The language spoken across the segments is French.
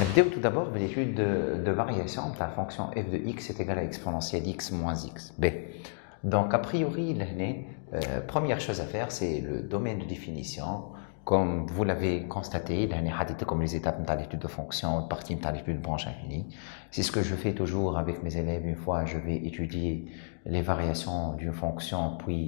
نبداو tout d'abord avec l'étude de variation de la fonction f de x est égale à exponentielle x moins x. B. Donc, a priori, première chose à faire, c'est le domaine de définition. Comme vous l'avez constaté, comme les étapes de l'étude de fonction, partie de l'étude de branche infinie. C'est ce que je fais toujours avec mes élèves. Une fois, je vais étudier les variations d'une fonction, puis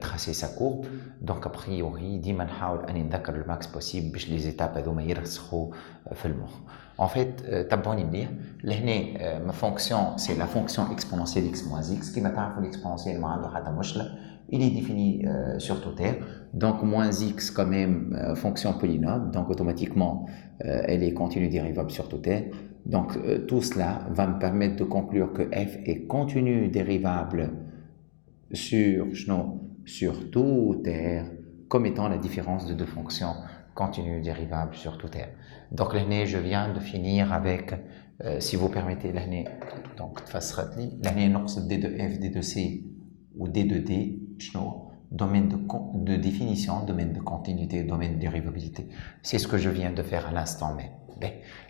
tracer sa courbe. Donc, a priori, ديما نحاول أني نذكر le max possible باش les étapes هذوما يرسخوا في المخ. En fait, تبعوني مليح. لهنا ma fonction, c'est la fonction exponentielle x moins x. كما تعرفوا l'exponentielle ما عنده حتى مشكلة. Il est défini sur toute R. Donc, moins x, quand même, fonction polynôme. Donc, automatiquement, elle est continue dérivable sur toute R. Donc, tout cela va me permettre de conclure que f est continue dérivable sur toute R comme étant la différence de deux fonctions continues dérivables sur toute R. Donc, l'année, je viens de finir avec, si vous permettez, l'année, donc, l'année d de f, d de c ou d de d, domaine de définition, domaine de continuité, domaine de dérivabilité. C'est ce que je viens de faire à l'instant même.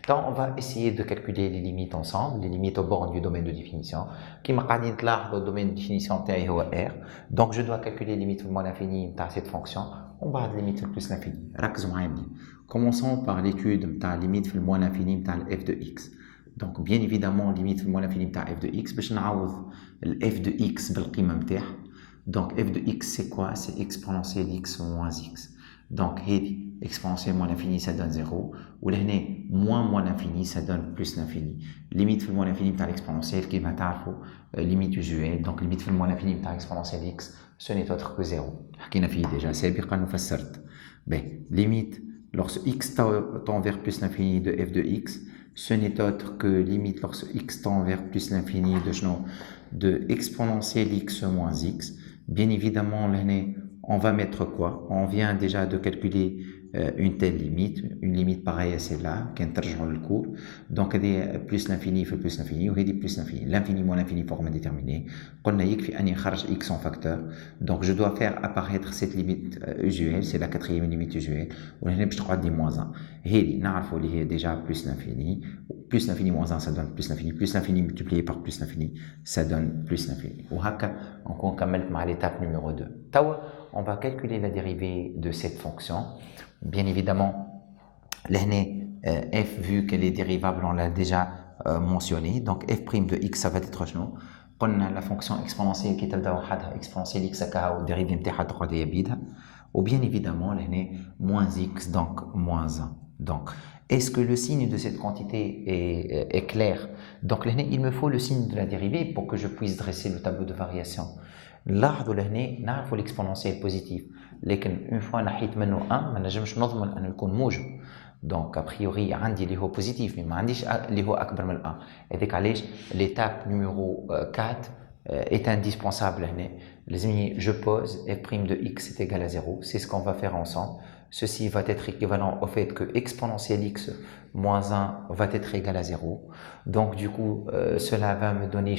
Donc, on va essayer de calculer les limites ensemble, les limites aux bornes du domaine de définition. Qui m'a dit que le domaine de définition est R. Donc, je dois calculer les limites moins l'infini de cette fonction. On va les limites plus l'infini. Commençons par l'étude de la limite moins l'infini de f de x. Donc, bien évidemment, limite moins l'infini de f de x, je vais f de x بالقيمة. Donc, f de x, c'est quoi? C'est exponentielle x moins x. Donc, exponentielle moins l'infini, ça donne 0. Ou là, moins l'infini, ça donne plus l'infini. Limite moins l'infini de l'exponentielle, qui va être limite usuelle. Donc, limite moins l'infini de l'exponentielle x, ce n'est autre que 0. Qui n'a déjà, c'est bien qu'on nous fasse sorte. Limite, lorsque x tend vers plus l'infini de f de x, ce n'est autre que limite lorsque x tend vers plus l'infini de exponentielle x moins x. Bien évidemment, l'année, on va mettre quoi? On vient déjà de calculer une telle limite, une limite pareille à celle-là, qui est le cours. Donc, plus l'infini fait plus l'infini, ou plus l'infini. L'infini moins l'infini, forme déterminée. On a dit que x en facteur. Donc, je dois faire apparaître cette limite usuelle, c'est la quatrième limite usuelle. Ou je crois dire moins 1. Et il y a déjà plus l'infini. Plus l'infini moins 1, ça donne plus l'infini. Plus l'infini multiplié par plus l'infini, ça donne plus l'infini. Ou on commence à l'étape numéro 2. On va calculer la dérivée de cette fonction. Bien évidemment, f, vu qu'elle est dérivable, on l'a déjà mentionné. Donc, f' de x, ça va être la fonction exponentielle qui est exponentielle x à dérivée de ou bien évidemment, moins x, donc moins 1. Donc, est-ce que le signe de cette quantité est clair? Donc, il me faut le signe de la dérivée pour que je puisse dresser le tableau de variation. نلاحظوا لهنا نعرفوا l'exponentiel positif لكن une fois نحيت منه 1 ما نجمش نضمن انه يكون موجب دونك a priori عندي اللي هو بوزيتيف mais ما عنديش اللي هو اكبر من 1 هذيك علاش l'étape numéro 4 est indispensable هنا لازمني je pose f' de x est égal à 0 c'est ce qu'on va faire ensemble ceci va être équivalent au fait que exponentielle x moins 1 va être égal à 0 donc du coup cela va me donner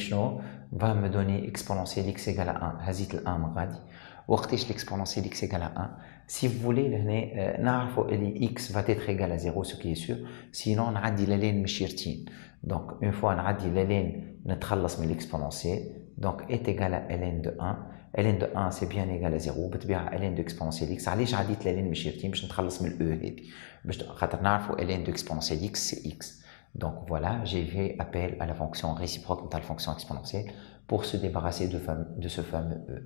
va me donner exponentielle x égale à 1. Hazit l-1 غادي. وقتاش l'exponentielle x égale à 1. Si vous voulez, نعرفوا x va être égal à 0, ce qui est sûr. Sinon, نعدي لالين مشيرتين. Donc, une fois نعدي لالين نتخلص من l'exponentielle. Donc, est égal à ln de 1. ln de 1, c'est bien égal à 0. بطبيعة ln de exponentielle x. علاش عديت لالين مشيرتين باش نتخلص من e هذه. باش خاطر نعرفوا ln de exponentielle x, c'est x. Donc voilà, j'ai fait appel à la fonction réciproque de la fonction exponentielle pour se débarrasser de ce fameux e.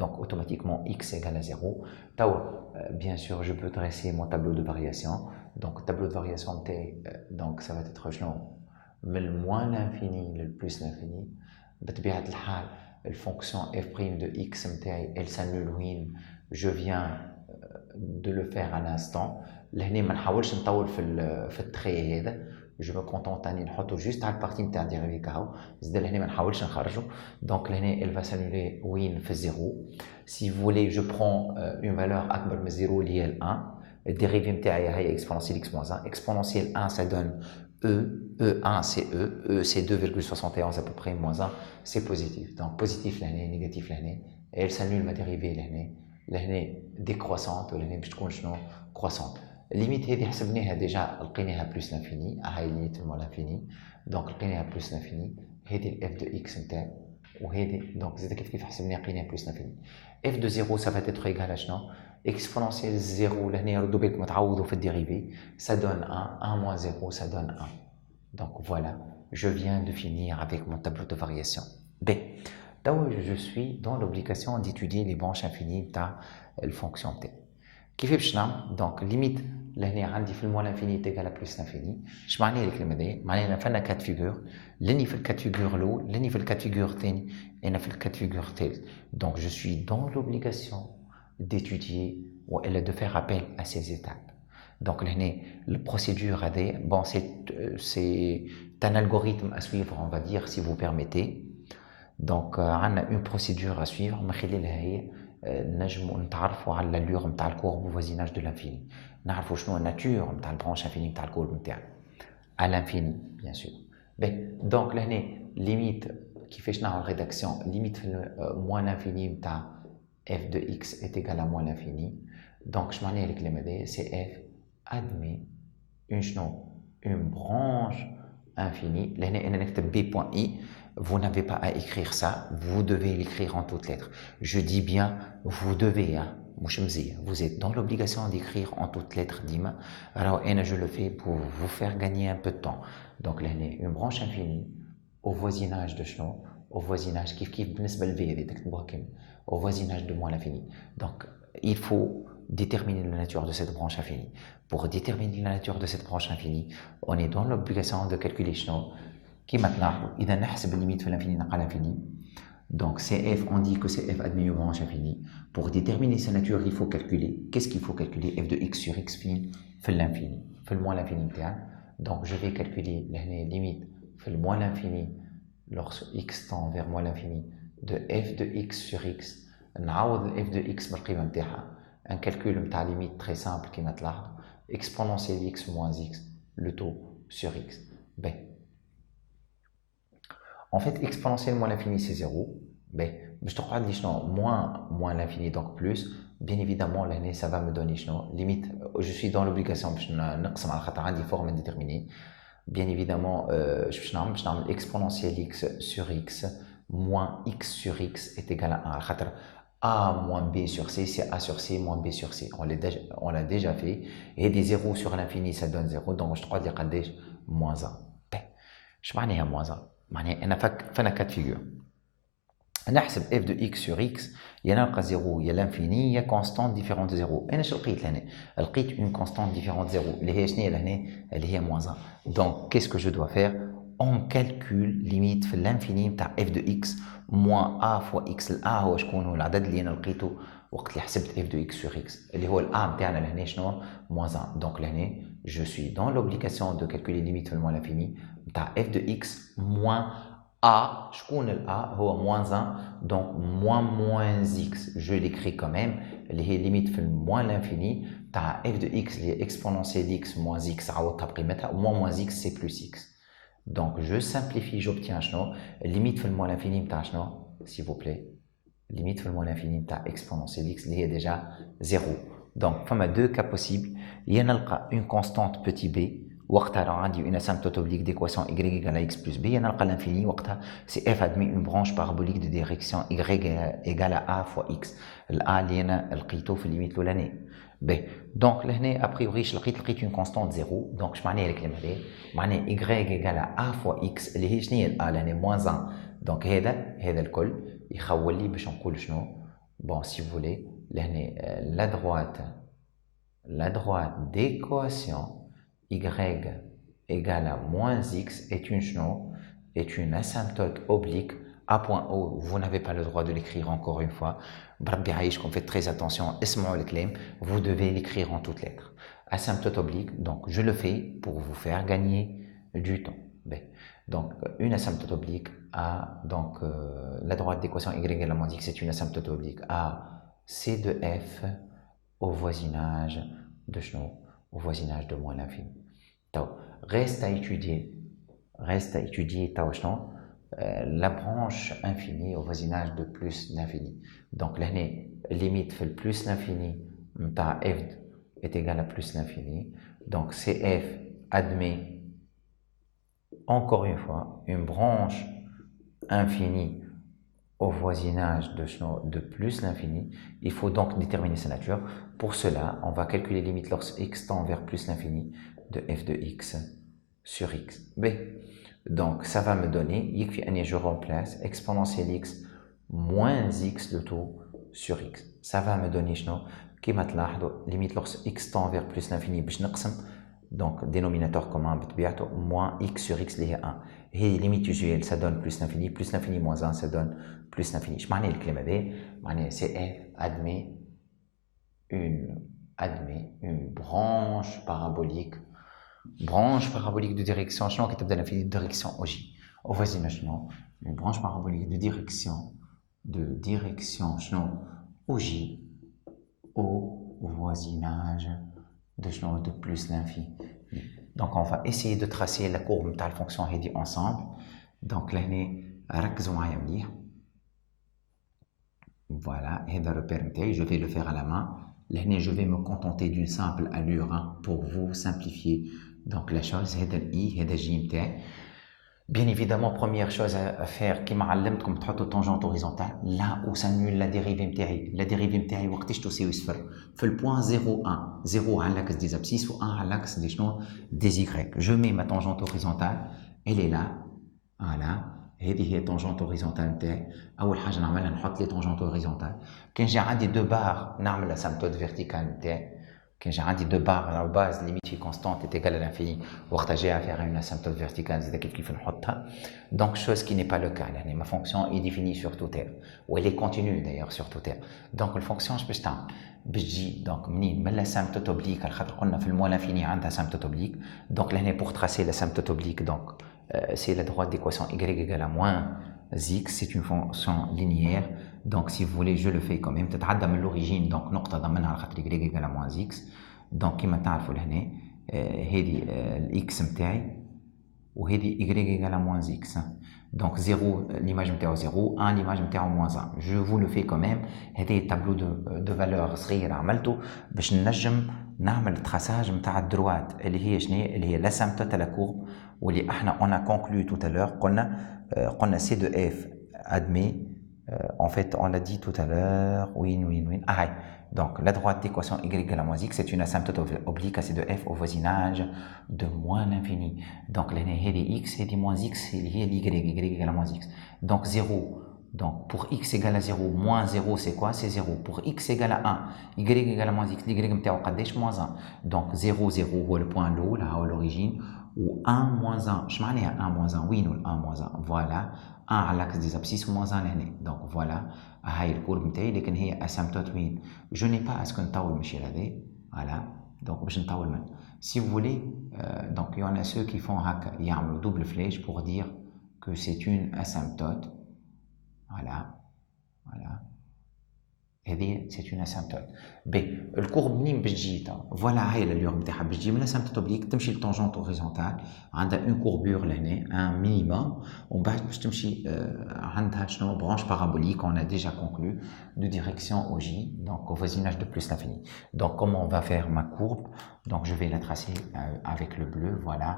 Donc automatiquement x égale à 0. Bien sûr, je peux dresser mon tableau de variation. Donc tableau de variation, donc ça va être le moins l'infini, le plus l'infini. La fonction f' de x, elle s'annule. Je viens de le faire à l'instant. لهنا ما نحاولش نطول في التري هذا je me contente اني نحطه juste على البارتي نتاع الديريفي كاهو زيد لهنا ما نحاولش نخرجه donc لهنا elle va s'annuler وين في 0 si vous voulez je prends une valeur اكبر من 0 اللي هي 1 الديريفي نتاعي هي exponentielle x moins 1 exponentielle 1 ça donne E1 c'est E c'est 2,71 à peu près, moins 1 c'est positif. Donc positif l'année, négatif l'année, et elle s'annule ma dérivée l'année décroissante ou l'année croissante. Limite هذه حسبناها déjà لقيناها plus l'infini, هاي limite moins l'infini, donc لقيناها plus l'infini, هذه ال f de x نتاع وهذه donc زاد كيف حسبناها لقيناها plus l'infini. f de 0 ça va être égal à شنو؟ exponentielle 0 لهنا ردوا بالكم تعوضوا في الدérivée, ça donne 1, 1 moins 0 ça donne 1. Donc voilà, je viens de finir avec mon tableau de variation. B. Je suis dans l'obligation d'étudier les branches infinies de la fonction t. Qui fait donc limite l'année عندي في moins l'infini est égal à plus l'infini. Je معناه الكلمة دي معناه فينا quatre figures. لاني في الكات فيغور الاول لاني في الكات فيغور الثاني انا في الكات فيغور الثالث. Donc je suis dans l'obligation d'étudier ou de faire appel à ces étapes. Donc la procédure bon, c'est un algorithme à suivre, on va dire, si vous permettez. Donc on a une procédure à suivre من خلالها هي نجموا نتعرفوا على l'allure نتاع الكورب au voisinage de l'infini. نعرفوا شنو الناتور نتاع البرانش انفيني نتاع الكورب نتاعنا à l'infini bien sûr. Donc لهنا limite كيفاش نعمل rédaction limite moins l'infini نتاع f de x est égal à moins l'infini. Donc je معناها الكلمه دي c'est f admet une branche infinie. Là, b.i, vous n'avez pas à écrire ça, vous devez l'écrire en toutes lettres. Je dis bien, vous devez, vous êtes dans l'obligation d'écrire en toutes lettres, Dima. Alors, je le fais pour vous faire gagner un peu de temps. Donc, là, une branche infinie au voisinage de Schno, au voisinage au voisinage de moins l'infini. Donc, il faut déterminer la nature de cette branche infinie. Pour déterminer la nature de cette branche infinie, on est dans l'obligation de calculer qui maintenant, il y a une limite de l'infini à l'infini. Donc CF, on dit que CF admet une branche infinie. Pour déterminer sa nature, il faut calculer. Qu'est-ce qu'il faut calculer? F de x sur x fait l'infini, fait le moins l'infini. Donc je vais calculer la limite fait le moins l'infini lorsque x tend vers moins l'infini de f de x sur x. نعوض f de x بالقيمة نتاعها. Un calcul de limite très simple qui est là, exponentielle x moins x, le taux sur x. B. En fait, exponentielle moins l'infini, c'est 0. B. Je te crois dire moins l'infini, donc plus. Bien évidemment, l'année, ça va me donner limite. Je suis dans l'obligation, je n'ai des formes indéterminées. Bien évidemment, je vais exponentielle x sur x moins x sur x est égal à 1. A moins B sur C, c'est A sur C moins B sur C. On l'a déjà fait. Et des zéros sur l'infini, ça donne 0. Donc, je crois dire moins 1. Je vais aller à moins 1. On a fait 4 figures. On a f de x sur x. Il y a 0, il y a l'infini, il y a constante différente de 0. Et je vais une constante différente de 0. Elle est moins 1. Donc, qu'est-ce que je dois faire? On calcule limite l'infini de f de x moins a fois x. a هو شكون هو العدد اللي انا لقيته وقت اللي حسبت f de x sur x اللي هو a نتاعنا لهنا شنو moins 1. Donc لهنا je suis dans l'obligation de calculer limite moins l'infini نتاع f de x moins a شكون ال a هو moins 1 donc moins x. Je l'écris quand même اللي هي limite moins l'infini نتاع f de x اللي هي exponentielle x moins x عوضتها بقيمتها moins x c'est plus x. Donc, je simplifie, j'obtiens limite de moins l'infini, s'il vous plaît. Limite de moins l'infini, exponentielle x, il y a déjà 0. Donc, il y a deux cas possibles. Il y a une constante petit b, une asymptote oblique d'équation y égale à x plus b. Il y a l'infini, c'est f admet une branche parabolique de direction y égale à a fois x. A, il y a le limite de l'année. B. Donc, là, a priori, je l'ai une constante 0. Donc, je m'en ai avec les malais. y égale à a fois x. اللي هي شنو هي a لاني moins 1. Donc, هذا الكل يخول لي باش نقول شنو. Bon, si vous voulez, لهنا la droite d'équation y égale à moins x est une شنو est une asymptote oblique à point O. Vous n'avez pas le droit de l'écrire encore une fois. Faites très attention. Vous devez l'écrire en toutes lettres. Asymptote oblique, donc je le fais pour vous faire gagner du temps. Donc une asymptote oblique à donc la droite d'équation y égale à moins x c'est une asymptote oblique à c de f au voisinage de au voisinage de moins l'infini. reste à étudier. Reste à étudier la branche infinie au voisinage de plus l'infini. Donc, la limite fait le plus l'infini, f est égal à plus l'infini. Donc, CF admet, encore une fois, une branche infinie au voisinage de plus l'infini. Il faut donc déterminer sa nature. Pour cela, on va calculer les limites lorsque x tend vers plus l'infini de f de x sur x. B. Donc, ça va me donner, je remplace exponentielle x moins x de tout sur x. Ça va me donner, qui m'a limite lorsque x tend vers plus l'infini, donc dénominateur commun, moins x sur x, lié à 1. Et limite usuelle, ça donne plus l'infini moins 1, ça donne plus l'infini. Je m'en ai le clé c'est f admet une branche parabolique de direction, qui est de l'infini de direction OJ. Au voisinage, une branche parabolique de direction OJ au voisinage de plus l'infini. Donc, on va essayer de tracer la courbe de la fonction ensemble. Donc, là, voilà, je vais le faire à la main. Là, je vais me contenter d'une simple allure pour vous simplifier donc la chose. Bien évidemment, première chose à faire, qui m'a dit comme tangente horizontale, là où s'annule la dérivée MTI. La dérivée MTI, fait le point 0, 1. 0 à l'axe des abscisses ou 1 à l'axe des Y. Je mets ma tangente horizontale, elle est là. Voilà. هذه هي tangente horizontale نتاعي. أول حاجة نعملها نحط لي tangente horizontale. كان جا عندي deux barres نعمل asymptote verticale نتاعي. كان جا عندي deux barres على base limite constante est égale à l'infini. وقتها جاي à faire une asymptote verticale زي كيف نحطها. Donc chose qui n'est pas le cas. يعني ma fonction est définie sur toute R. Ou elle est continue d'ailleurs sur toute R. Donc la fonction je peux تعمل بتجي donc منين من l'asymptote oblique على خاطر قلنا في الموا l'infini عندها asymptote oblique. Donc là pour tracer l'asymptote oblique donc c'est la droite d'équation y égale à moins x, c'est une fonction linéaire. Donc, si vous voulez, je le fais quand même. Peut-être à l'origine, donc, نقطة ضمنها على خاطر y égale à moins x. Donc, كما تعرفوا لهنا هذه x متاعي وهذه y égale à moins x. Donc, 0, l'image متاعو 0, 1, l'image متاعو moins 1. Je vous le fais quand même. هذا tableau de valeurs صغير عملته باش نجم نعمل traçage متاع الدروات اللي هي شنو اللي هي l'asymptote à la courbe. واللي احنا on a conclu tout à l'heure قلنا C de F admet en fait on l'a dit tout à l'heure oui donc la droite d'équation y égale à moins x c'est une asymptote oblique à C de F au voisinage de moins l'infini. Donc là هذه x هذه moins x اللي هي y égale à moins x. Donc 0. Donc pour x égale à 0, moins 0 c'est quoi? C'est 0. Pour x égale à 1, y égale à moins x, y متاعو قداش moins 1. Donc 0, 0 هو le point low là à l'origine. Ou 1 moins 1, je m'en ai 1 moins 1, oui, nous, 1 moins 1, voilà, 1 à l'axe des abscisses, moins 1 l'année. Donc voilà, à la courbe, mais asymptote, oui. Je n'ai pas à ce qu'on taoule, monsieur Ladé, voilà, donc je ne taoule pas. Si vous voulez, donc il y en a ceux qui font il y a un double flèche pour dire que c'est une asymptote, voilà, voilà. C'est une asymptote. B. Le courbe منين باش تجي voilà هي الاليور نتاعها باش تجي من asymptote oblique تمشي للتونجونت هوريزونتال عندها une courbure لهنا un minimum ومن بعد باش تمشي عندها شنو branche parabolique on a déjà conclu de direction OJ donc au voisinage de plus l'infini. Donc comment on va faire ma courbe? Donc je vais la tracer avec le bleu, voilà.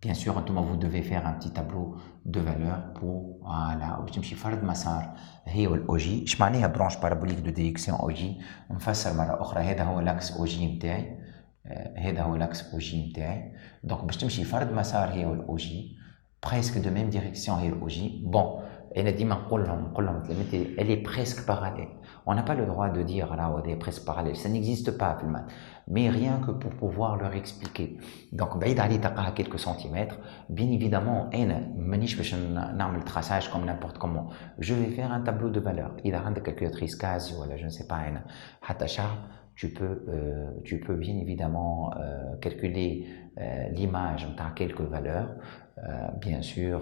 Bien sûr, vous devez faire un petit tableau de valeurs pour voilà باش تمشي فرض مسار هي والاوجي. اش معناها برانش بارابوليك دو ديريكسيون اوجي؟ نفسر مره اخرى. هذا هو لاكس اوجي نتاعي، هذا هو لاكس اوجي نتاعي. دونك باش تمشي فرض مسار هي والاوجي بريسك دو ميم ديريكسيون هي الاوجي. بون انا ديما نقول لهم تلاميذي elle est presque parallèle. On n'a pas le droit de dire là elle est presque parallèle, ça n'existe pas في المات. Mais rien que pour pouvoir leur expliquer. Donc, بعيد عليه تلقاها quelques centimètres. Bien évidemment, أنا مانيش باش نعمل traçage comme n'importe comment. Je vais faire un tableau de valeurs. إذا عندك calculatrice Casio ولا je ne sais pas أنا حتى شعب, tu peux bien évidemment calculer l'image de quelques valeurs. Bien sûr,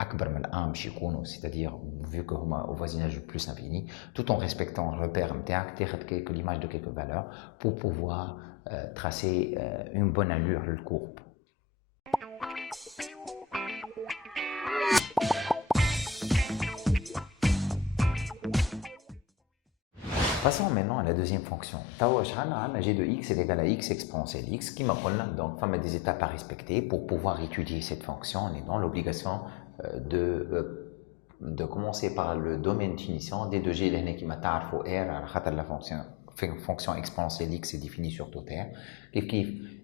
أكبر من 1 باش يكونوا, c'est-à-dire vu que هما au voisinage plus infini, tout en respectant le repère نتاعك تاخذ que l'image de quelques valeurs pour pouvoir tracer une bonne allure le courbe. Passons maintenant à la deuxième fonction. G de x est égal à x exponentielle x qui m'appelle donc des étapes à respecter pour pouvoir étudier cette fonction. On est dans l'obligation de commencer par le domaine définition des deux g qui m'a R à la fonction exponentielle x est définie sur tout R.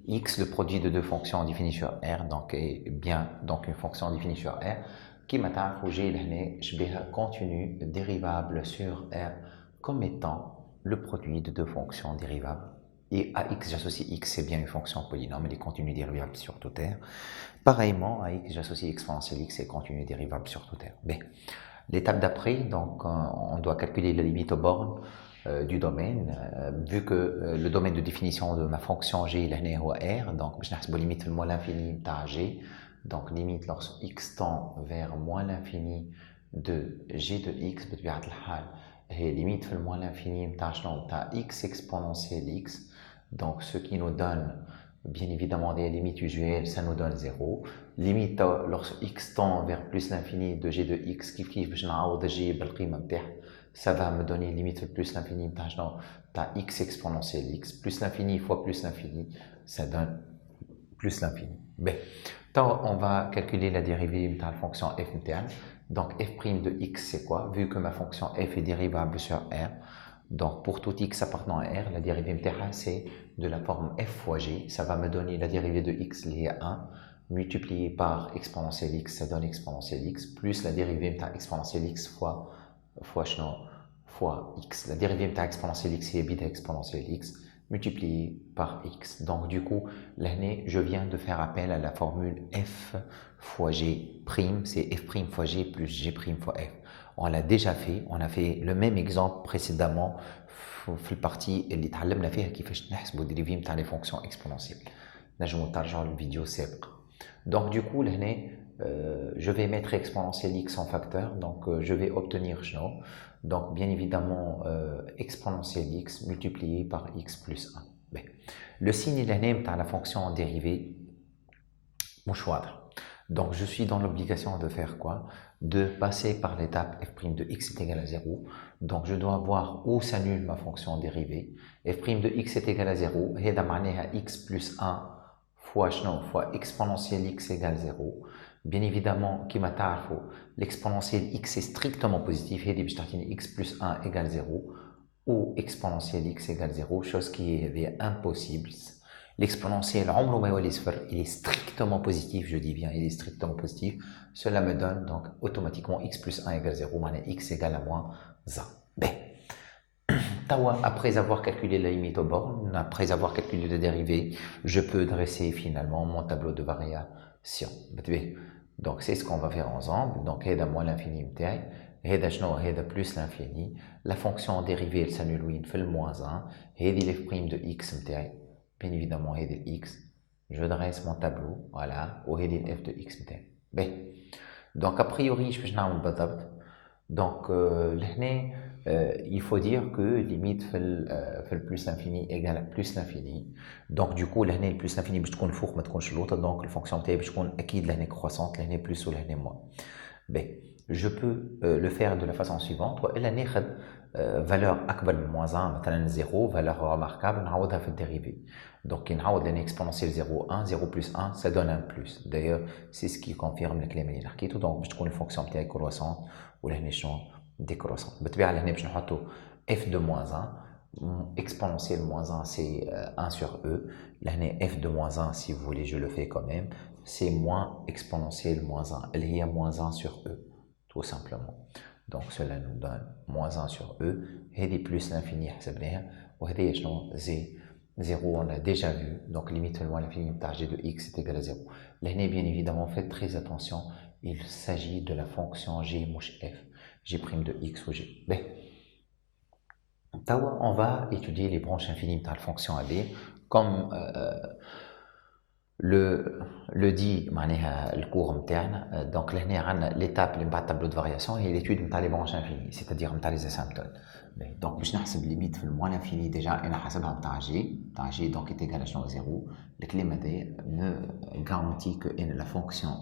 X, le produit de deux fonctions définies sur R, donc est bien donc une fonction définie sur R qui m'a G je vais continu dérivable sur R comme étant le produit de deux fonctions dérivables. Et à x, j'associe x, c'est bien une fonction polynôme, elle est continue dérivable sur tout R. Pareillement, à x, j'associe exponentielle x, c'est continue dérivable sur tout R. B. L'étape d'après, donc, on doit calculer la limite aux bornes du domaine, vu que le domaine de définition de ma fonction g est R, donc je vais limite moins l'infini à g, donc limite lorsque x tend vers moins l'infini de g de x, et limite moins l'infini de x exponentielle x, donc ce qui nous donne bien évidemment des limites usuelles, ça nous donne 0. Limite lorsque x tend vers plus l'infini de g de x, ça va me donner limite plus l'infini de x exponentielle x, plus l'infini fois plus l'infini, ça donne plus l'infini. B. On va calculer la dérivée de la fonction f interne. Donc f' de x c'est quoi? Vu que ma fonction f est dérivable sur R, donc pour tout x appartenant à R, la dérivée interne c'est de la forme f fois g. Ça va me donner la dérivée de x liée à 1 multiplié par exponentielle x, ça donne exponentielle x, plus la dérivée de exponentielle x fois x. La dérivée de exponentielle x c'est bêta exponentielle x multiplié par x. Donc du coup, l'année, je viens de faire appel à la formule f fois g prime, c'est f prime fois g plus g prime fois f. On l'a déjà fait, on a fait le même exemple précédemment في البارتي اللي تعلمنا فيها كيفاش نحسبوا الديريفي نتاع les fonctions exponentielles. نجموا ترجعوا للفيديو السابق. Donc du coup, l'année, je vais mettre exponentielle x en facteur, donc je vais obtenir donc bien évidemment exponentielle x multiplié par x plus 1. Ben, le signe de l'année à la fonction dérivée, mouchoir. Donc je suis dans l'obligation de faire quoi? De passer par l'étape f' de x est égal à 0. Donc je dois voir où s'annule ma fonction dérivée. f' de x est égal à 0, et à x plus 1 fois exponentielle x égale 0. Bien évidemment, qui m'a l'exponentielle x est strictement positif, et x plus 1 égale 0, ou exponentielle x égale 0, chose qui est impossible. L'exponentiel, il est strictement positif, je dis bien, il est strictement positif. Cela me donne donc automatiquement x plus 1 égale 0, x égale à moins 1. B. Après avoir calculé la limite aux bornes, après avoir calculé la dérivée, je peux dresser finalement mon tableau de variation. Donc c'est ce qu'on va faire ensemble. Donc هذا moins l'infini هذا شنو هذا plus l'infini. La fonction dérivée elle s'annule في moins 1. هذه l'f' de x نتاعي. Bien évidemment هذه x. Je dresse mon tableau, voilà, وهذه f de x نتاعي. B. Donc a priori je vais نعمل بالضبط. Donc il faut dire que limite fait le plus l'infini égale à plus l'infini. Donc du coup l'année le plus l'infini باش تكون فوق ما تكونش l'autre, donc الفونكسيون تاعي باش تكون اكيد l'année croissante, l'année plus ou l'année moins. B. Je peux le faire de la façon suivante. l'année valeur أكبر من moins 1 مثلا 0, valeur remarquable نعوضها في الدérivée. Donc نعوض l'année exponentielle 0 1 0 plus 1 ça donne un plus. D'ailleurs c'est ce qui confirme الكلام اللي حكيته. Donc باش تكون الفونكسيون تاعي croissante ولهنا شنو décroissante. بالطبيعه لهنا باش نحطوا f de moins 1, exponentielle moins 1 c'est 1 sur e. L'année f de moins 1, si vous voulez je le fais quand même, c'est moins exponentielle moins 1, elle est à moins 1 sur e, tout simplement. Donc cela nous donne moins 1 sur e, et plus l'infini حسبناها, وهذه شنو z 0 on l'a déjà vu, donc limite moins l'infini de g de x est égal à 0. L'année bien évidemment faites très attention, il s'agit de la fonction g mouche f, g' de x ou g. B. On va étudier les branches infinies de la fonction AB comme le dit معناها الكور نتاعنا دونك لهنا عندنا ليتاب اللي نتاع التابلو دو فارياسيون هي ليتود نتاع لي برونش انفيني سيتادير نتاع لي اسامبتوت دونك باش نحسب ليميت في الموان انفيني ديجا انا حاسبها نتاع جي دونك ايت ايغال شنو زيرو الكلام هذايا me garantit que ان لا فونكسيون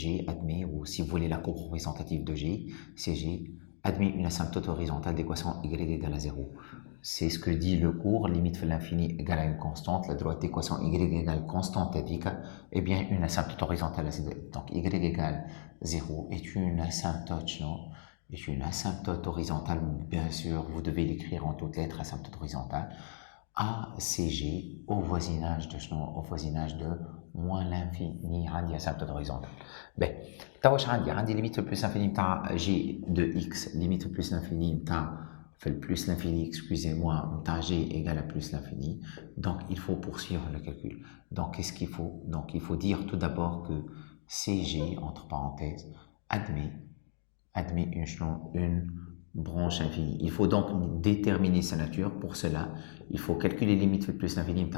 G admet, ou si vous voulez la courbe représentative de G, c'est G admet une asymptote horizontale d'équation y égale à 0. C'est ce que dit le cours, limite de l'infini égale à une constante, la droite équation y égale constante éthique, et bien une asymptote horizontale à 0. Donc y égale 0 est une asymptote, non? Est une asymptote horizontale, bien sûr, vous devez l'écrire en toutes lettres, asymptote horizontale, ACG au voisinage de moins l'infini عندي asymptote horizontale. Ben, t'as عندي limite plus infini بتاع G de X, limite plus l'infini بتاع fait plus l'infini, excusez-moi, بتاع G égale à plus l'infini. Donc il faut poursuivre le calcul. Donc qu'est-ce qu'il faut? Donc il faut dire tout d'abord que CG entre parenthèses admet une branche infinie. Il faut donc déterminer sa nature. Pour cela, il faut calculer les limites plus l'infini de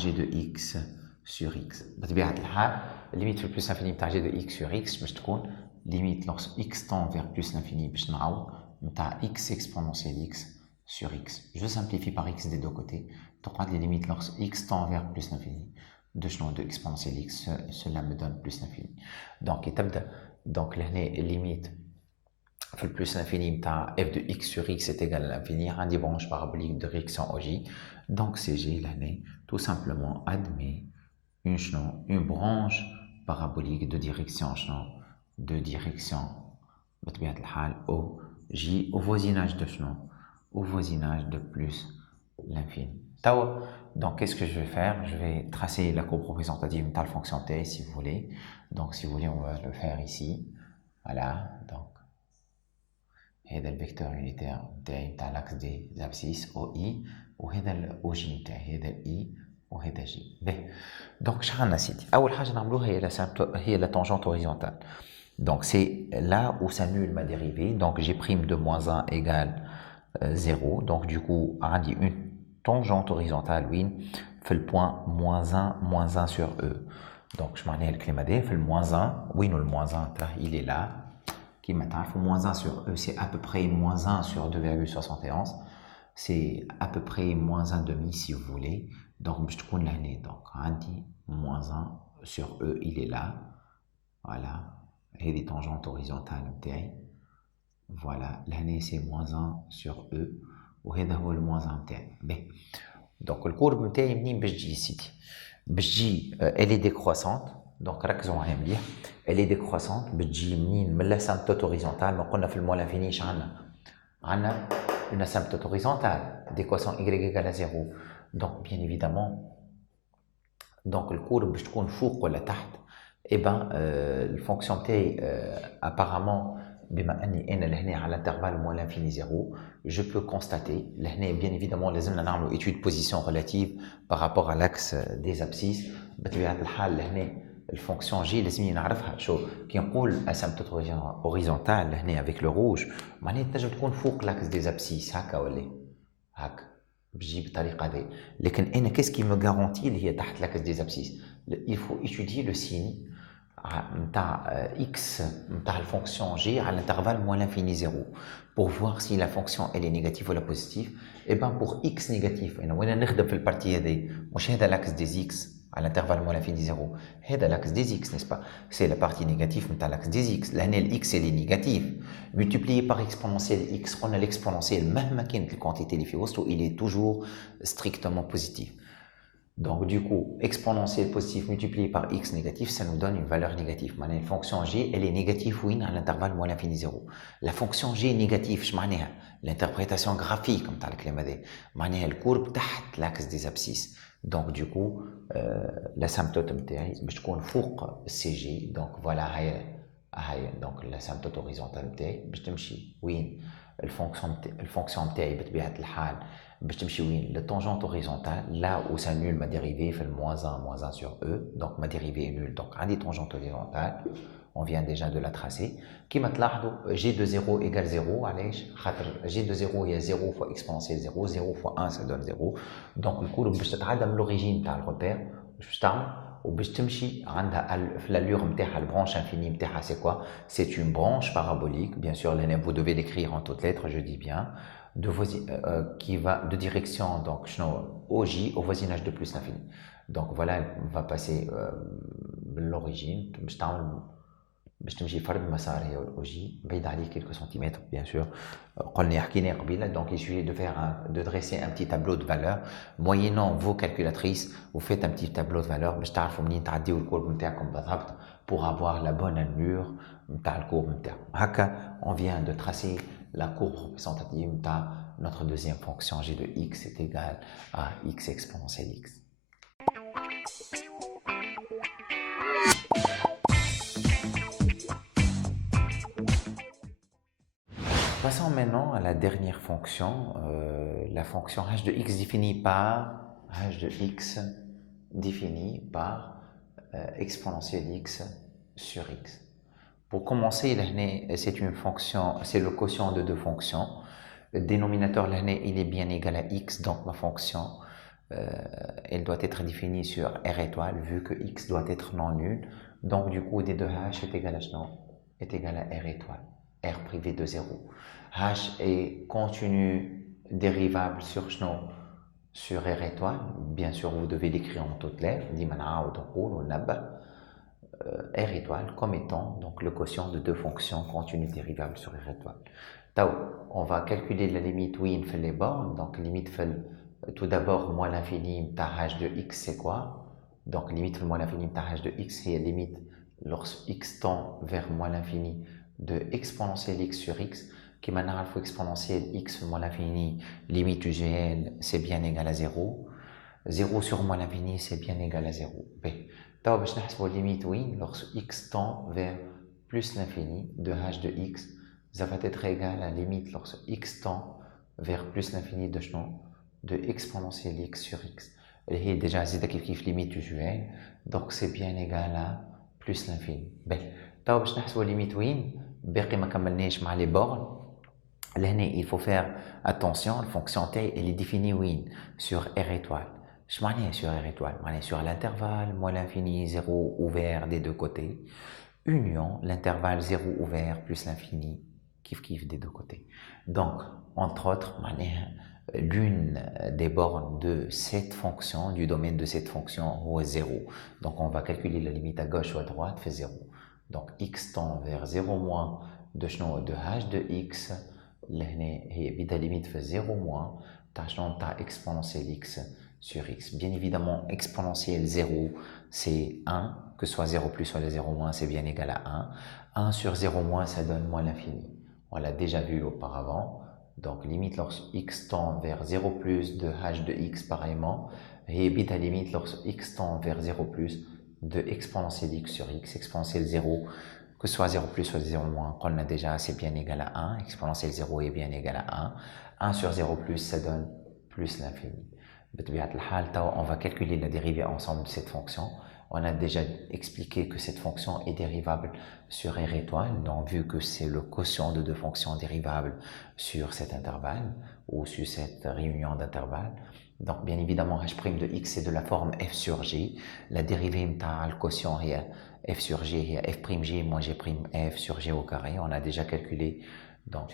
G de X sur X. Limite plus l'infini de G de X sur X, je te limite lorsque X tend vers plus l'infini, je te X exponentielle X sur X. Je simplifie par X des deux côtés. Tu auras les limites lorsque X tend vers plus l'infini de exponentielle X. Cela me donne plus l'infini. Donc, les limites plus l'infini f de x sur x est égal à l'infini, un des branches paraboliques de direction OJ. Donc CG l'année tout simplement admet une branche parabolique de direction OJ au voisinage de plus l'infini. Donc qu'est-ce que je vais faire? Je vais tracer la courbe représentative de la fonction t si vous voulez. Donc si vous voulez on va le faire ici. Voilà, donc هذا الفيكتور يونيتير نتاعي نتاع لاكس دي زابسيس او اي وهذا الاو جي نتاعي هذا اي وهذا جي. باهي دونك شحال عندنا سيدي؟ اول حاجه نعملوها هي لا tangente horizontale. Donc c'est là où s'annule ma dérivée. Donc j'ai prime de moins 1 égale 0. Donc du coup عندي une tangente horizontale وين في البوint moins 1 sur E. Donc je معناها الكلمه هذه في moins 1 وينو moins 1 il est là. Qui maintenant moins 1 sur E, c'est à peu près moins 1 sur 2,71. C'est à peu près moins 1 demi si vous voulez. Donc, je te connais l'année. Donc, Andy, moins 1 sur E, il est là. Voilà. Et des tangentes horizontales. Voilà. L'année, c'est moins 1 sur E. Ou le moins 1. Donc, le courbe, elle est décroissante. Donc, elle est décroissante. L'asymptote horizontale, mais on a fait le moins l'infini, on a une asymptote horizontale d'équation y égale à 0. Donc, bien évidemment, donc le courbe, je trouve fou ou la tarte, et ben, la fonction t, apparemment, à l'intervalle moins l'infini 0, je peux constater, bien évidemment, les études de position relative par rapport à l'axe des abscisses, الفونكسيون جي لازم نعرفها شو كي نقول اسامبتوت هوريزونتال هنا افيك لو روج معناها تنجم تكون فوق لاكس دي زابسيس هكا ولا هكا بجي بالطريقه هذه لكن انا كيس كي مو غارونتي اللي هي تحت لاكس دي زابسيس il faut étudier le signe نتاع x نتاع الفونكسيون جي على l'intervalle moins l'infini 0 pour voir si la fonction elle est négative ou la positive et ben pour x négatif انا وين نخدم في البارتي هذه مش هذا لاكس دي x à l'intervalle moins l'infini 0. C'est l'axe des x, n'est-ce pas? C'est la partie négative de l'axe des x. L'année x, elle est négative. Multiplié par exponentielle x, on a l'exponentielle, même la quantité il est toujours strictement positif. Donc, du coup, exponentielle positive multipliée par x négatif, ça nous donne une valeur négative. La fonction g, elle est négative à l'intervalle moins l'infini 0. La fonction g négative, je m'en l'interprétation graphique, comme tu as le clémadé. Elle courbe تحت l'axe des abscisses. Donc, du coup, l'asymptote نتاعي باش تكون فوق CG. Donc, voilà, donc l'asymptote horizontale نتاعي باش تمشي وين الفونكسيون نتاعي بطبيعة الحال باش تمشي وين le tangente horizontale là où s'annule ma dérivée fait le moins 1 sur E. Donc, ma dérivée est nulle. Donc, عندي tangente horizontale On vient déjà de la tracer. Qui m'a g de 0 égale 0. Allez, g de 0 il y a 0 fois exponentielle 0. 0 fois 1, ça donne 0. Donc, le coup, je te l'origine de repère. Je t'arme. وباش تمشي عندها في l'allure نتاعها البرانش infinie نتاعها c'est quoi? C'est une branche parabolique, bien sûr vous devez l'écrire en toutes lettres, je dis bien, qui va de direction donc OJ au voisinage de plus l'infini. Donc voilà, on va passer l'origine باش تمشي فرد مسار هي OJ بعيد عليه quelques centimètres bien sûr. قلنا حكينا قبيله donc il suffit de dresser un petit tableau de valeurs moyennant vos calculatrices vous faites un petit tableau de valeurs باش تعرفوا منين تعديو الكورب نتاعكم بالضبط pour avoir la bonne allure نتاع الكورب نتاعكم. هكا on vient de tracer la courbe représentative نتاع notre deuxième fonction g de x est égal à x exponentielle x. Passons maintenant à la dernière fonction, la fonction h de x définie par exponentielle x sur x. Pour commencer, c'est une fonction, c'est le quotient de deux fonctions. Le dénominateur il est bien égal à x, donc ma fonction elle doit être définie sur r étoile vu que x doit être non nul. Donc du coup, d de h est égal à non, est égal à r étoile, r privé de 0. H est continu dérivable sur R étoile. Bien sûr, vous devez l'écrire en toutes lettres. R étoile comme étant donc, le quotient de deux fonctions continues dérivables sur R étoile. On va calculer la limite oui fait les bornes. Donc, limite fait tout d'abord moins l'infini de h de x, c'est quoi? Donc, limite moins l'infini de h de x, c'est la limite lorsque x tend vers moins l'infini de exponentielle x sur x. Qui maintenant il faut exponentielle x moins l'infini, limite UGL, c'est bien égal à 0. 0 sur moins l'infini, c'est bien égal à 0. B. Donc, je vais la limite oui, lorsque x tend vers plus l'infini de h de x, ça va être égal à la limite lorsque x tend vers plus l'infini de exponentielle x sur x. Elle est déjà limite UGL, donc c'est bien égal à plus l'infini. B. Donc, je vais la limite oui, باقي ما كملناش مع les bornes. Il faut faire attention, la fonction t elle est définie oui, sur R étoile. Je m'en ai sur R étoile, sur l'intervalle, moins l'infini, 0 ouvert des deux côtés, union, l'intervalle 0 ouvert plus l'infini, kiff des deux côtés. Donc, entre autres, l'une des bornes de cette fonction, du domaine de cette fonction, est 0. Donc, on va calculer la limite à gauche ou à droite, fait 0. Donc, x tend vers 0 moins de h de x, la limite fait 0 moins exponentielle x sur x. Bien évidemment, exponentielle 0, c'est 1, que ce soit 0 plus ou 0 moins, c'est bien égal à 1. 1 sur 0 moins, ça donne moins l'infini. On l'a déjà vu auparavant. Donc, limite lorsque x tend vers 0 plus de h de x pareillement, et bêta limite lorsque x tend vers 0 plus de exponentielle x sur x, exponentielle 0, que ce soit 0 plus ou 0 moins, on a déjà, c'est bien égal à 1, exponentielle 0 est bien égal à 1, 1 sur 0 plus, ça donne plus l'infini. On va calculer la dérivée ensemble de cette fonction. On a déjà expliqué que cette fonction est dérivable sur R étoile, donc vu que c'est le quotient de deux fonctions dérivables sur cet intervalle ou sur cette réunion d'intervalles. Donc bien évidemment, h' de x est de la forme f sur g. La dérivée le quotient est f sur g et f'g moins g' f sur g au carré. On a déjà calculé donc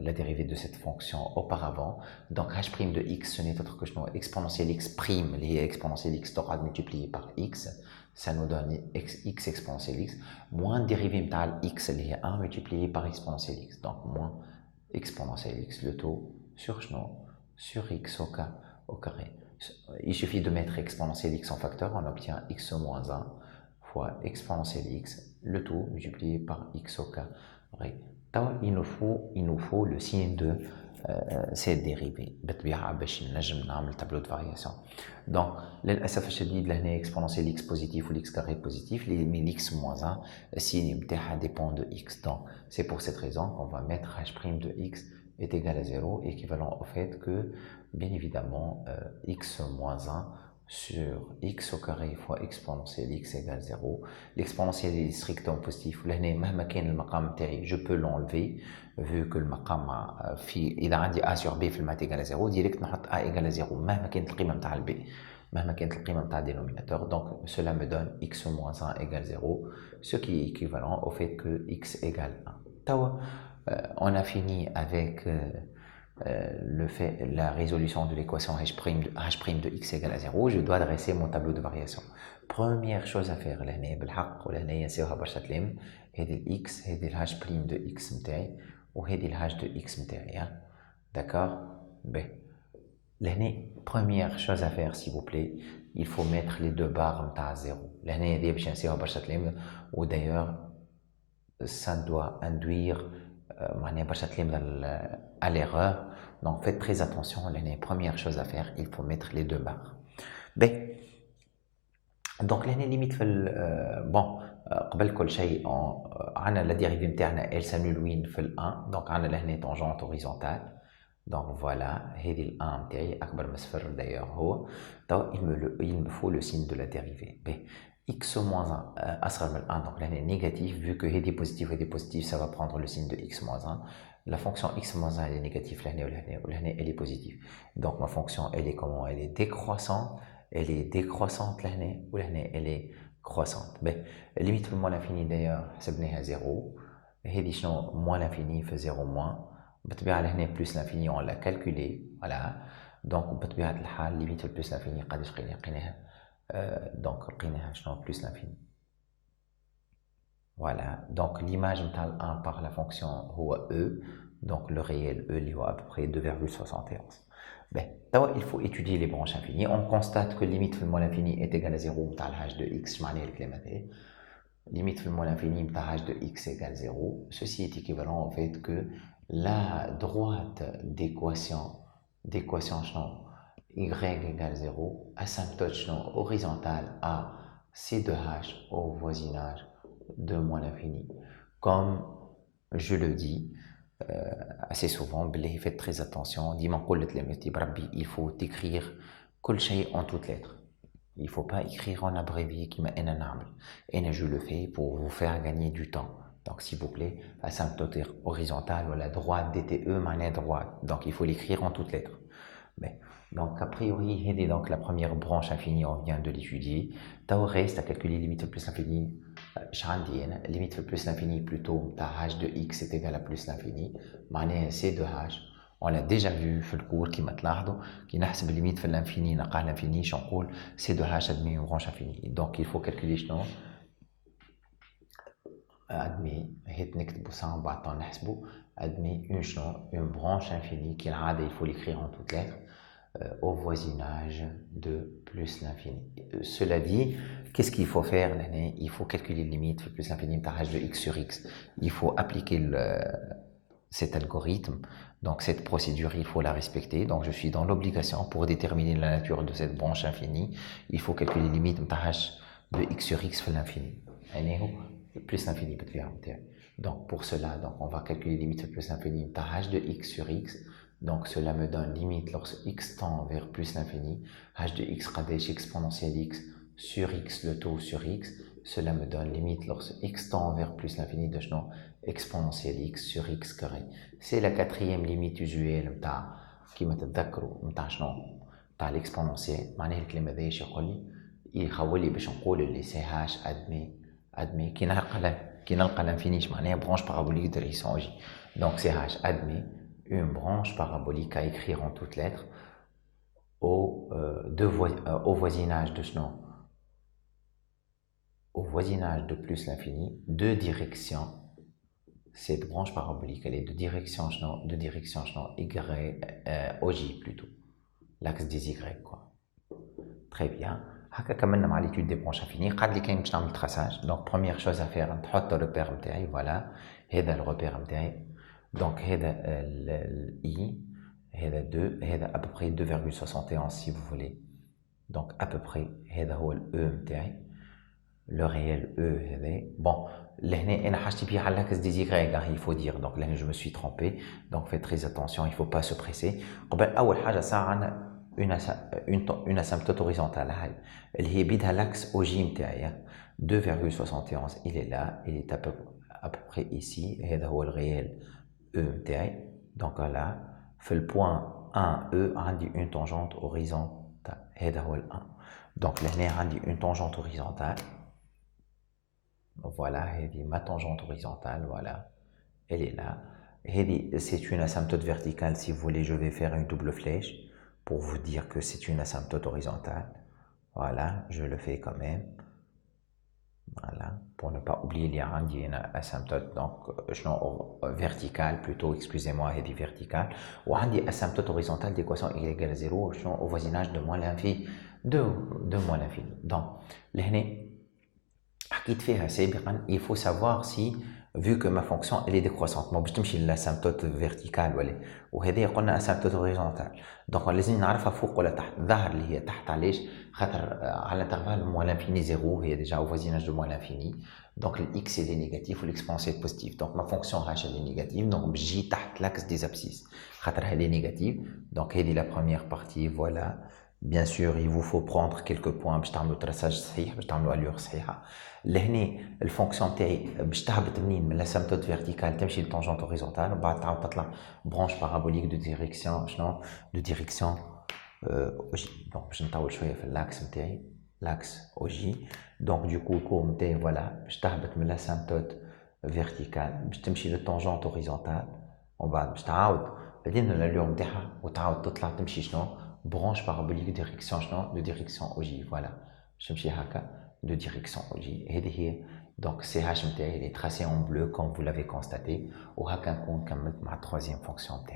la dérivée de cette fonction auparavant. Donc h' de x, ce n'est autre que exponentielle x prime, lié à exponentielle x multiplié par x, ça nous donne x exponentielle x, moins dérivée de x lié à 1 multiplié par exponentielle x, donc moins exponentielle x, le tout sur x au carré. Il suffit de mettre exponentielle x en facteur, on obtient x moins 1 fois exponentielle x, le tout multiplié par x au carré. Il nous faut le signe de cette dérivée. Le tableau de variation. Donc, l'SF الشديد لهنا exponentielle x positif ou x carré positif, mais x moins 1, le signe dépend de x. Donc, c'est pour cette raison qu'on va mettre h' de x est égal à 0, équivalent au fait que, bien évidemment, x moins 1 sur x au carré fois exponentielle x égale 0. L'exponentielle est strictement positif. Je peux l'enlever vu que le maqam il a dit a sur b في math égale 0 direct نحط a égale 0 مهما كانت القيمة نتاع b مهما كانت القيمة نتاع dénominateur. Donc cela me donne x moins 1 égale 0, ce qui est équivalent au fait que x égale 1. On a fini avec la résolution de l'équation h' de x égale à 0. Je dois dresser mon tableau de variation. Première chose à faire, c'est x et h' de x ou h de x. D'accord? Première chose à faire, s'il vous plaît, il faut mettre les deux barres à 0. Ou d'ailleurs, ça doit induire à l'erreur. Donc faites très attention. La première chose à faire, il faut mettre les deux barres. Donc la limite bon قبل كل شيء عندنا la dérivée نتاعنا elle s'annule وين في ال1. donc عندنا لهنا tangente horizontale. donc voilà هذه ال1 نتاعي اكبر من صفر d'ailleurs هو. il me faut le signe de la dérivée. x moins 1 أصغر من 1, donc là est négatif, vu que هذه positif et des positifs, ça va prendre le signe de x moins 1. La fonction x moins 1 elle est négative, là elle est positive. Donc ma fonction elle est comment? Elle est décroissante. Elle est décroissante là ou là elle est croissante. Limite pour moins l'infini d'ailleurs, c'est à 0. هذه شنو moins l'infini fait 0 moins. بطبيعة لهنا plus l'infini on l'a calculé, voilà. Donc بطبيعة الحال limite plus l'infini قداش لقيناها؟ donc لقيناها شنو plus l'infini. Voilà, donc l'image de 1 par la fonction E, donc le réel E est à peu près 2,71. Il faut étudier les branches infinies. On constate que limite de l'infini est égale à 0 dans h de x. Limite de l'infini dans h de x égale 0. Ceci est équivalent au fait que la droite d'équation y égale 0, asymptote horizontale à c de h au voisinage de moins l'infini. Comme je le dis assez souvent, faites très attention. Il faut écrire en toutes lettres. Il ne faut pas écrire en abrévié qui m'a et je le fais pour vous faire gagner du temps. Donc s'il vous plaît, asymptote horizontale ou la droite DTE manière droite. Donc il faut l'écrire en toutes lettres. Donc a priori, donc la première branche infinie, on vient de l'étudier. Tao reste à calculer limite plus l'infini. Limite plus l'infini plutôt h de x est égal à plus l'infini. C de h. On l'a déjà vu dans le cours qui m'a qui نحسب limite في l'infini نلقى l'infini شنقول c de h admet une branche infinie. Donc il faut calculer شنو admet هيك نكتبوا ça en بعد نحسبوا admet une branche infinie qui il faut l'écrire en toutes lettres. Au voisinage de plus l'infini. Cela dit, qu'est-ce qu'il faut faire? Il faut calculer les limites plus l'infini de h de x sur x. Il faut appliquer cet algorithme. Donc cette procédure, il faut la respecter. Donc je suis dans l'obligation pour déterminer la nature de cette branche infinie. Il faut calculer les limites de h de x sur x في l'infini. Plus l'infini. Donc pour cela, on va calculer les limites plus l'infini de h de x sur x. Donc cela me donne limite lorsque x tend vers plus l'infini, h de x قداش exponentielle x sur x, le taux sur x. Cela me donne limite lorsque x tend vers plus l'infini de exponentielle x sur x carré. C'est la quatrième limite usuelle qui me تذكروا l'exponentielle. معناها الكلام هذا ايش يقول لي؟ يخول لي باش نقول اللي سي h admet كي نلقى l'infini معناها branche parabolique de direction j. Donc c'est h admet une branche parabolique à écrire en toutes lettres au voisinage de plus l'infini, deux directions. Cette branche parabolique, elle est de direction y, OJ plutôt, l'axe des y, quoi. Très bien. كملنا مع l'étude des branches infinies. قاعد لي كاين باش نعمل traçage. Donc première chose à faire, نحط الريبير نتاعي. Voilà, هذا الريبير نتاعي. Donc هذا I, هذا 2, هذا à peu près 2,71 si vous voulez. Donc à peu près هذا هو ال E نتاعي. Le réel E هذا. Bon, لهنا أنا حاجتي بيه على l'axe des Y, il faut dire. Donc là je me suis trompé. Donc faites très attention, il ne faut pas se presser. قبل أول حاجة ساعة une asymptote horizontale elle est bidha l'axe OJ متاعي 2,71 il est là, il est à peu près ici et هذا هو الريال E متاعي donc là في le point 1E عندي une tangente horizontale هذا هو ال 1 donc لهنا عندي une tangente horizontale voilà هذه ma tangente horizontale voilà elle est là. C'est une asymptote verticale. Si vous voulez, je vais faire une double flèche pour vous dire que c'est une asymptote horizontale. Voilà, je le fais quand même. Voilà, pour ne pas oublier, il y a une asymptote donc verticale plutôt, excusez-moi, elle est verticale. Ou une asymptote horizontale d'équation y égale à 0 au voisinage de moins l'infini. De moins l'infini. Donc, il faut savoir si, vu que ma fonction elle est décroissante, moi je تمشي l'asymptote verticale وهذه قلنا asymptote horizontale. Donc لازم نعرفها فوق ولا تحت. الظاهر اللي هي تحت علاش؟ خاطر على l'intervalle moins l'infini 0 هي déjà au voisinage de moins l'infini. Donc le x il est négatif ou l'exponentiel est positif. Donc ma fonction h elle est négative. Donc j تحت l'axe des abscisses. خاطر elle est négative. Donc هذه la première partie, voilà. Bien sûr, il vous faut prendre quelques points باش تعملوا traçage صحيح باش تعملوا allure صحيحه. لهني الفونكسيون تاعي باش تهبط منين من لاسيمبتوت فيرتيكال تمشي للطونجونت هوريزونتال وبعد تعاود تطلع برونش بارابوليك دو ديريكسيون شنو دو ديريكسيون اوجي دونك باش نطول شويه في الاكس نتاعي لاكس اوجي دونك دوكو الكور نتاعي فوالا باش تهبط من لاسيمبتوت فيرتيكال باش تمشي للطونجونت هوريزونتال ومن بعد باش تعاود بعدين لالور نتاعها وتعاود تطلع تمشي شنو برونش بارابوليك ديريكسيون شنو دو ديريكسيون اوجي فوالا باش تمشي هكا de direction OJ. Donc CH il est tracé en bleu comme vous l'avez constaté. Ou هكا نكون كملت مع troisième fonction T.